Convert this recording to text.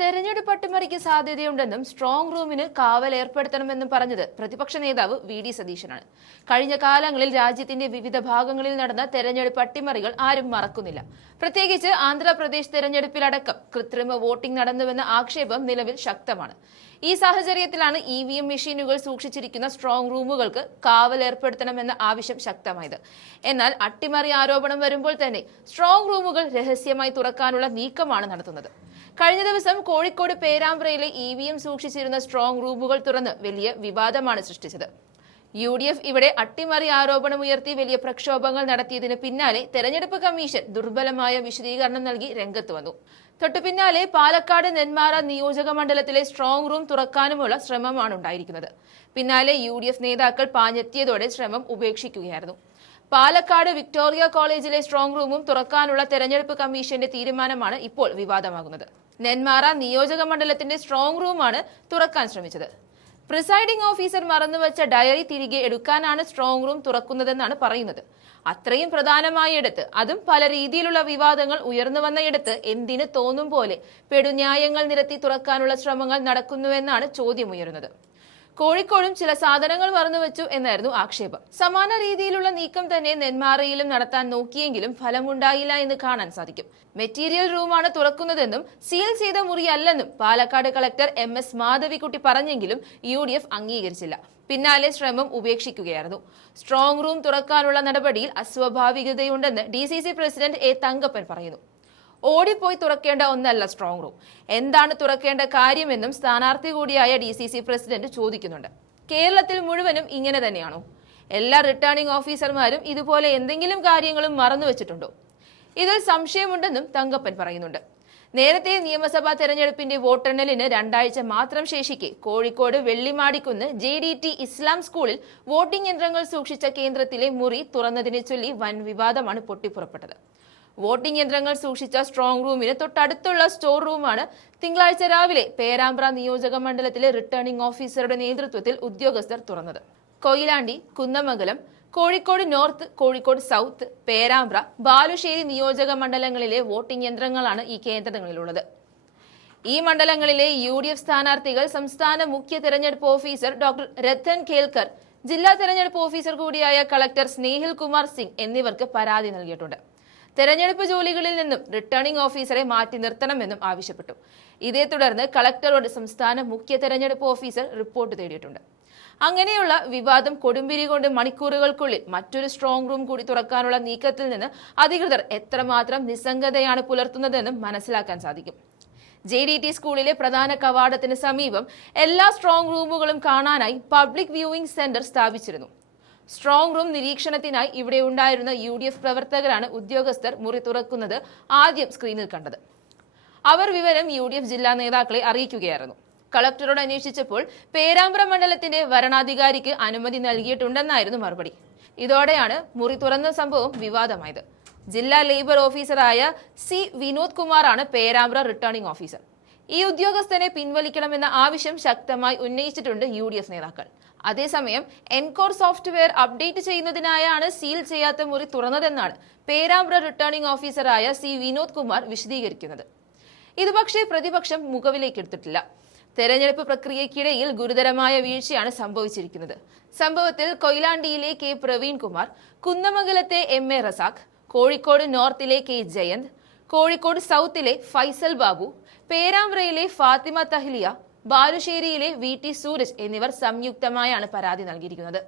തെരഞ്ഞെടുപ്പ് അട്ടിമറിക്ക് സാധ്യതയുണ്ടെന്നും സ്ട്രോങ് റൂമിന് കാവൽ ഏർപ്പെടുത്തണമെന്നും പറഞ്ഞത് പ്രതിപക്ഷ നേതാവ് വി.ഡി. സതീശനാണ്. കഴിഞ്ഞ കാലങ്ങളിൽ രാജ്യത്തിന്റെ വിവിധ ഭാഗങ്ങളിൽ നടന്ന തെരഞ്ഞെടുപ്പ് അട്ടിമറികൾ ആരും മറക്കുന്നില്ല. പ്രത്യേകിച്ച് ആന്ധ്രാപ്രദേശ് തെരഞ്ഞെടുപ്പിലടക്കം കൃത്രിമ വോട്ടിംഗ് നടന്നുവെന്ന ആക്ഷേപം നിലവിൽ ശക്തമാണ്. ഈ സാഹചര്യത്തിലാണ് ഇവിഎം മെഷീനുകൾ സൂക്ഷിച്ചിരിക്കുന്ന സ്ട്രോങ് റൂമുകൾക്ക് കാവൽ ഏർപ്പെടുത്തണമെന്ന ആവശ്യം ശക്തമായത്. എന്നാൽ അട്ടിമറി ആരോപണം വരുമ്പോൾ തന്നെ സ്ട്രോങ് റൂമുകൾ രഹസ്യമായി തുറക്കാനുള്ള നീക്കമാണ് നടത്തുന്നത്. കഴിഞ്ഞ ദിവസം കോഴിക്കോട് പേരാമ്പ്രയിലെ ഇവിഎം സൂക്ഷിച്ചിരുന്ന സ്ട്രോങ് റൂമുകൾ തുറന്ന് വലിയ വിവാദമാണ് സൃഷ്ടിച്ചത്. UDF ഇവിടെ അട്ടിമറി ആരോപണമുയർത്തി വലിയ പ്രക്ഷോഭങ്ങൾ നടത്തിയതിന് പിന്നാലെ തെരഞ്ഞെടുപ്പ് കമ്മീഷൻ ദുർബലമായ വിശദീകരണം നൽകി രംഗത്ത് വന്നു. തൊട്ടുപിന്നാലെ പാലക്കാട് നെന്മാറ നിയോജക മണ്ഡലത്തിലെ സ്ട്രോങ് റൂം തുറക്കാനുമുള്ള ശ്രമമാണ് ഉണ്ടായിരിക്കുന്നത്. പിന്നാലെ UDF നേതാക്കൾ പാഞ്ഞെത്തിയതോടെ ശ്രമം ഉപേക്ഷിക്കുകയായിരുന്നു. പാലക്കാട് വിക്ടോറിയ കോളേജിലെ സ്ട്രോങ് റൂമും തുറക്കാനുള്ള തെരഞ്ഞെടുപ്പ് കമ്മീഷന്റെ തീരുമാനമാണ് ഇപ്പോൾ വിവാദമാകുന്നത്. നെന്മാറ നിയോജക മണ്ഡലത്തിന്റെ സ്ട്രോങ് റൂമാണ് തുറക്കാൻ ശ്രമിച്ചത്. പ്രിസൈഡിംഗ് ഓഫീസർ മറന്നുവച്ച ഡയറി തിരികെ എടുക്കാനാണ് സ്ട്രോങ് റൂം തുറക്കുന്നതെന്നാണ് പറയുന്നത്. അത്രയും പ്രധാനമായ ഇടത്ത്, അതും പല രീതിയിലുള്ള വിവാദങ്ങൾ ഉയർന്നു വന്ന ഇടത്ത് എന്തിന് തോന്നും പോലെ പെടുന്യായങ്ങൾ നിരത്തി തുറക്കാനുള്ള ശ്രമങ്ങൾ നടക്കുന്നുവെന്നാണ് ചോദ്യമുയരുന്നത്. കോഴിക്കോടും ചില സാധനങ്ങൾ മറന്നുവെച്ചു എന്നായിരുന്നു ആക്ഷേപം. സമാന രീതിയിലുള്ള നീക്കം തന്നെ നെന്മാറയിലും നടത്താൻ നോക്കിയെങ്കിലും ഫലമുണ്ടായില്ല എന്ന് കാണാൻ സാധിക്കും. മെറ്റീരിയൽ റൂമാണ് തുറക്കുന്നതെന്നും സീൽ ചെയ്ത മുറിയല്ലെന്നും പാലക്കാട് കളക്ടർ MS മാധവിക്കുട്ടി പറഞ്ഞെങ്കിലും UDF അംഗീകരിച്ചില്ല. പിന്നാലെ ശ്രമം ഉപേക്ഷിക്കുകയായിരുന്നു. സ്ട്രോങ് റൂം തുറക്കാനുള്ള നടപടിയിൽ അസ്വാഭാവികതയുണ്ടെന്ന് DCC പ്രസിഡന്റ് A തങ്കപ്പൻ പറയുന്നു. ഓടിപ്പോയി തുറക്കേണ്ട ഒന്നല്ല സ്ട്രോങ് റൂം. എന്താണ് തുറക്കേണ്ട കാര്യമെന്നും സ്ഥാനാർത്ഥി കൂടിയായ DCC പ്രസിഡന്റ് ചോദിക്കുന്നുണ്ട്. കേരളത്തിൽ മുഴുവനും ഇങ്ങനെ തന്നെയാണോ? എല്ലാ റിട്ടേണിംഗ് ഓഫീസർമാരും ഇതുപോലെ എന്തെങ്കിലും കാര്യങ്ങളും മറന്നുവെച്ചിട്ടുണ്ടോ? ഇതിൽ സംശയമുണ്ടെന്നും തങ്കപ്പൻ പറയുന്നുണ്ട്. നേരത്തെ നിയമസഭാ തെരഞ്ഞെടുപ്പിന്റെ വോട്ടെണ്ണലിന് 2 ആഴ്ച മാത്രം ശേഷിക്കെ കോഴിക്കോട് വെള്ളിമാടിക്കുന്ന് JDT ഇസ്ലാം സ്കൂളിൽ വോട്ടിംഗ് യന്ത്രങ്ങൾ സൂക്ഷിച്ച കേന്ദ്രത്തിലെ മുറി തുറന്നതിനെ ചൊല്ലി വൻ വിവാദമാണ് പൊട്ടിപ്പുറപ്പെട്ടത്. വോട്ടിംഗ് യന്ത്രങ്ങൾ സൂക്ഷിച്ച സ്ട്രോങ് റൂമിന് തൊട്ടടുത്തുള്ള സ്റ്റോർ റൂമാണ് തിങ്കളാഴ്ച രാവിലെ പേരാമ്പ്ര നിയോജക മണ്ഡലത്തിലെ റിട്ടേണിംഗ് ഓഫീസറുടെ നേതൃത്വത്തിൽ ഉദ്യോഗസ്ഥർ തുറന്നത്. കൊയിലാണ്ടി, കുന്നമംഗലം, കോഴിക്കോട് നോർത്ത്, കോഴിക്കോട് സൗത്ത്, പേരാമ്പ്ര, ബാലുശ്ശേരി നിയോജക മണ്ഡലങ്ങളിലെ വോട്ടിംഗ് യന്ത്രങ്ങളാണ് ഈ കേന്ദ്രങ്ങളിലുള്ളത്. ഈ മണ്ഡലങ്ങളിലെ UDF സ്ഥാനാർത്ഥികൾ സംസ്ഥാന മുഖ്യ തെരഞ്ഞെടുപ്പ് ഓഫീസർ ഡോക്ടർ രത്തൻ കേൽക്കർ, ജില്ലാ തെരഞ്ഞെടുപ്പ് ഓഫീസർ കൂടിയായ കളക്ടർ സ്നേഹിൽ കുമാർ സിംഗ് എന്നിവർക്ക് പരാതി നൽകിയിട്ടുണ്ട്. തെരഞ്ഞെടുപ്പ് ജോലികളിൽ നിന്നും റിട്ടേണിംഗ് ഓഫീസറെ മാറ്റി നിർത്തണമെന്നും ആവശ്യപ്പെട്ടു. ഇതേ തുടർന്ന് കളക്ടറോട് സംസ്ഥാന മുഖ്യ തെരഞ്ഞെടുപ്പ് ഓഫീസർ റിപ്പോർട്ട് തേടിയിട്ടുണ്ട്. അങ്ങനെയുള്ള വിവാദം കൊടുമ്പിരി കൊണ്ട് മണിക്കൂറുകൾക്കുള്ളിൽ മറ്റൊരു സ്ട്രോങ് റൂം കൂടി തുറക്കാനുള്ള നീക്കത്തിൽ നിന്ന് അധികൃതർ എത്രമാത്രം നിസ്സംഗതയാണ് പുലർത്തുന്നതെന്നും മനസ്സിലാക്കാൻ സാധിക്കും. JDT സ്കൂളിലെ പ്രധാന കവാടത്തിന് സമീപം എല്ലാ സ്ട്രോങ് റൂമുകളും കാണാനായി പബ്ലിക് വ്യൂയിംഗ് സെന്റർ സ്ഥാപിച്ചിരുന്നു. സ്ട്രോങ് റൂം നിരീക്ഷണത്തിനായി ഇവിടെ ഉണ്ടായിരുന്ന UDF പ്രവർത്തകരാണ് ഉദ്യോഗസ്ഥർ മുറി തുറക്കുന്നത് ആദ്യം സ്ക്രീനിൽ കണ്ടത്. അവർ വിവരം UDF ജില്ലാ നേതാക്കളെ അറിയിക്കുകയായിരുന്നു. കളക്ടറോട് അന്വേഷിച്ചപ്പോൾ പേരാമ്പ്ര മണ്ഡലത്തിന്റെ വരണാധികാരിക്ക് അനുമതി നൽകിയിട്ടുണ്ടെന്നായിരുന്നു മറുപടി. ഇതോടെയാണ് മുറി തുറന്ന സംഭവം വിവാദമായത്. ജില്ലാ ലേബർ ഓഫീസറായ C വിനോദ് കുമാറാണ് പേരാമ്പ്ര റിട്ടേണിംഗ് ഓഫീസർ. ഈ ഉദ്യോഗസ്ഥനെ പിൻവലിക്കണമെന്ന ആവശ്യം ശക്തമായി ഉന്നയിച്ചിട്ടുണ്ട് UDF നേതാക്കൾ. അതേസമയം എൻകോർ സോഫ്റ്റ്വെയർ അപ്ഡേറ്റ് ചെയ്യുന്നതിനായാണ് സീൽ ചെയ്യാത്ത മുറി തുറന്നതെന്നാണ് പേരാമ്പ്ര റിട്ടേണിംഗ് ഓഫീസറായ C വിനോദ് കുമാർ വിശദീകരിക്കുന്നത്. ഇത് പക്ഷേ പ്രതിപക്ഷം മുഖവിലേക്കെടുത്തിട്ടില്ല. തെരഞ്ഞെടുപ്പ് പ്രക്രിയയ്ക്കിടയിൽ ഗുരുതരമായ വീഴ്ചയാണ് സംഭവിച്ചിരിക്കുന്നത്. സംഭവത്തിൽ കൊയിലാണ്ടിയിലെ K Praveen Kumar, കുന്നമംഗലത്തെ MA Razak, Kozhikode നോർത്തിലെ K Jayant, Kozhikode സൗത്തിലെ Faisal Babu, പേരാമ്പ്രയിലെ Fathima Thahliya, ബാലുശ്ശേരിയിലെ VT Sooraj എന്നിവർ സംയുക്തമായാണ് പരാതി നൽകിയിരിക്കുന്നത്.